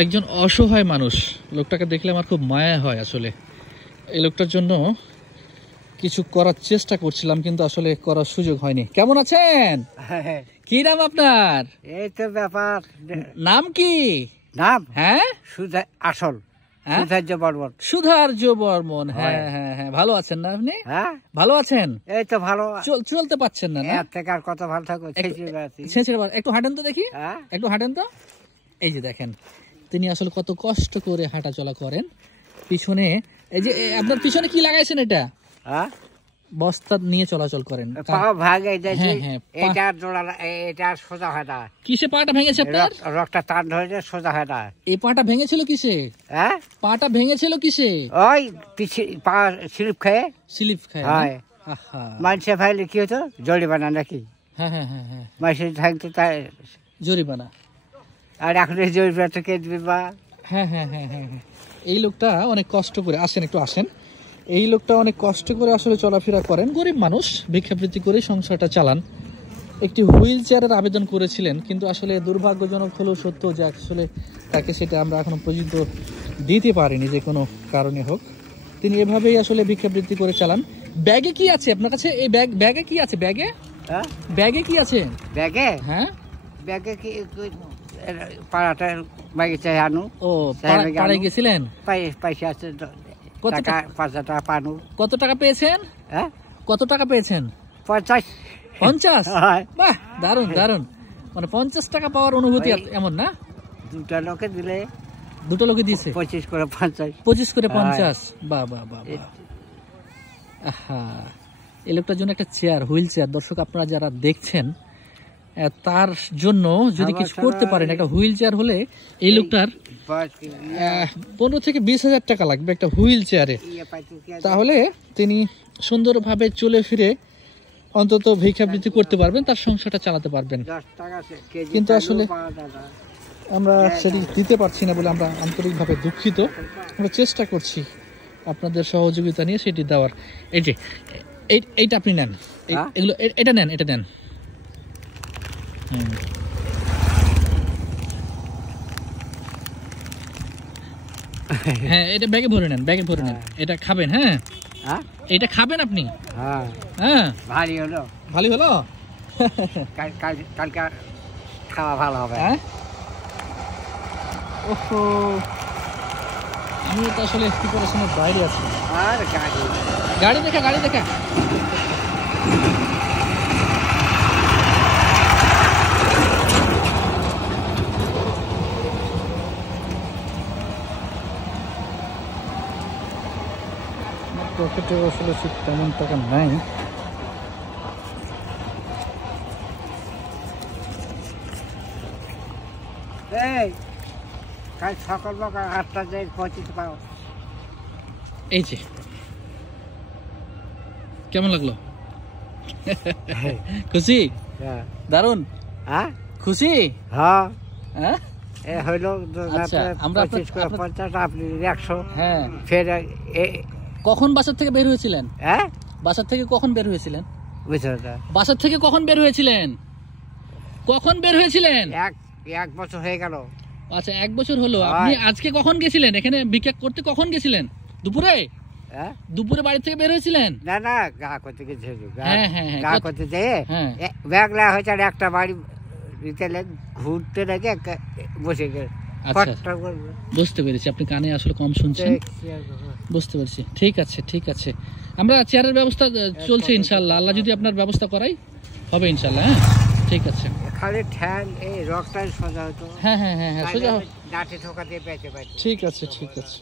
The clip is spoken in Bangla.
একজন অসহায় মানুষ, লোকটাকে দেখলে আমার খুব মায়া হয়। আসলে এই লোকটার জন্য কিছু করার চেষ্টা করছিলাম, কিন্তু আসলে করার সুযোগ হয়নি। কেমন আছেন? কি নাম আপনার? এই তো ব্যাপার। নাম কি? নাম? হ্যাঁ, আসল সুধার্য বর্মন। সুধার্য বর্মন। হ্যাঁ হ্যাঁ হ্যাঁ, ভালো আছেন না আপনি? হ্যাঁ, ভালো আছেন। এই তো ভালো। চলতে পারছেন না? এর থেকে আর কত ভালো থাকো। একটু হাঁটেন তো দেখি, একটু হাঁটেন তো। এই যে দেখেন, তিনি আসলে কত কষ্ট করে হাঁটা চলা করেন। পিছনে এই যে আপনার পিছনে কি লাগাইছেন? এটা বস্তা নিয়ে চলাচল করেন। কিসে পাটা ভেঙেছে আপনার? রক্তটা টান ধরে সোজা হয় না। এই পাটা ভেঙেছিল কিসে? পাটা ভেঙেছিল কিসে? ওই পা স্লিপ খায়। স্লিপ খায়? মানুষে ভাইলে কি হতো? জরিমানা নাকি? হ্যাঁ হ্যাঁ হ্যাঁ হ্যাঁ, মানুষের থাকতো তাই জরিমানা। আর এখন এই জরিমানাটা কে দিবে? বা হ্যাঁ হ্যাঁ হ্যাঁ হ্যাঁ হ্যাঁ, এই লোকটা অনেক কষ্ট করে আসেন, একটু আসেন। এই লোকটা অনেক কষ্ট করে আসলে চলাফেরা করেন, গরিব মানুষ, ভিক্ষাবৃত্তি করে সংসারটা চালান। একটি হুইল চেয়ারের আবেদন করেছিলেন, কিন্তু আসলে দুর্ভাগ্যজনক হলেও সত্য যে আসলে তাকে সেটা আমরা এখনো পর্যন্ত দিতে পারিনি, যে কোনো কারণে হোক। তিনি এভাবেই আসলে ভিক্ষাবৃত্তি করে চালান। ব্যাগে কি আছে আপনার কাছে? এই ব্যাগে কি আছে? ব্যাগে কি আছে? ব্যাগে? হ্যাঁ, ব্যাগে কি পাড়াটা ব্যাগে চাই আনু। ও, পাড়ায় গেছিলেন? পয়সা আছে, 5,000 টাকা পানু। কত টাকা পেয়েছেন? হ্যাঁ, কত টাকা পেয়েছেন? 50। 50? বাহ, দারুন দারুন। মানে 50 টাকা পাওয়ার অনুভূতি এমন না? দুটা লোকে দিলে। দুটো লোকে দিয়েছে 25 করে 50। 25 করে 50। বাহ বাহ বাহ। হ্যাঁ, এই লোকটার জন্য একটা চেয়ার, হুইল চেয়ার, দর্শক আপনারা যারা দেখছেন তার জন্য যদি কিছু করতে পারেন, একটা হুইল চেয়ার হলে এই লোকটার 15 থেকে 20,000 টাকা লাগবে একটা হুইল চেয়ারে। তাহলে তিনি সুন্দরভাবে চলে ফিরে অন্তত ভিক্ষাবৃত্তি করতে পারবেন, তার সংসারটা চালাতে পারবেন। কিন্তু আসলে আমরা সেটি দিতে পারছি না বলে আমরা আন্তরিকভাবে দুঃখিত। আমরা চেষ্টা করছি আপনাদের সহযোগিতা নিয়ে সেটি দেওয়ার। এই যে এইটা আপনি নেন, এগুলো এটা নেন, এটা নেন। হ্যাঁ, এটা ব্যাগে ভরে নেন, ব্যাগে ভরে নেন। এটা খাবেন? হ্যাঁ, এটা খাবেন আপনি? হ্যাঁ, ভালো হলো, ভালো হলো। কালকে খাওয়া ভালো হবে। ওহো, আমি তো আসলে প্রিপারেশনের বাইরে আছি। আর গাড়ি দেখা, গাড়ি দেখা। পকেটে আসলে তেমন টাকা নাই। কাল সকাল 8টা যাই পৌঁছতে পারো। এই যে, কেমন লাগলো? খুশি? দারুন। খুশি? হ্যাঁ, হইলো। আমরা 50, আপনি 100। হ্যাঁ, ফের কখন বাসার থেকে বের হয়েছিলেন? বাসার থেকে কখন বের হয়েছিলেন? বাসার থেকে কখন বের হয়েছিলেন? কখন বের হয়েছিলেন? এক বছর হয়ে গেল। আচ্ছা, 1 বছর হলো। আপনি আজকে কখন গেছিলেন এখানে ভিক্ষা করতে? কখন গেছিলেন? দুপুরে? দুপুরে বাড়ি থেকে বের হয়েছিলেন? না না, গা করতে গেছি। গা করতে যেয়ে ব্যাগ লাগা হয়েছে, আর একটা বাড়ি ঘুরতে লেগে বসে গেছে। বুঝতে পেরেছি, আপনি কানে আসলে কম শুনছেন। বুঝতে পেরেছি। ঠিক আছে, ঠিক আছে, আমরা চেয়ারের ব্যবস্থা চলছে ইনশাল্লাহ। আল্লাহ যদি আপনার ব্যবস্থা করাই হবে ইনশাল্লাহ। হ্যাঁ, ঠিক আছে। খালি ঠ্যাং এই রকটাই সোজা হতো। হ্যাঁ হ্যাঁ হ্যাঁ হ্যাঁ, সোজা। লাঠি ঠোকা দিয়ে পেঁচে। ঠিক আছে, ঠিক আছে।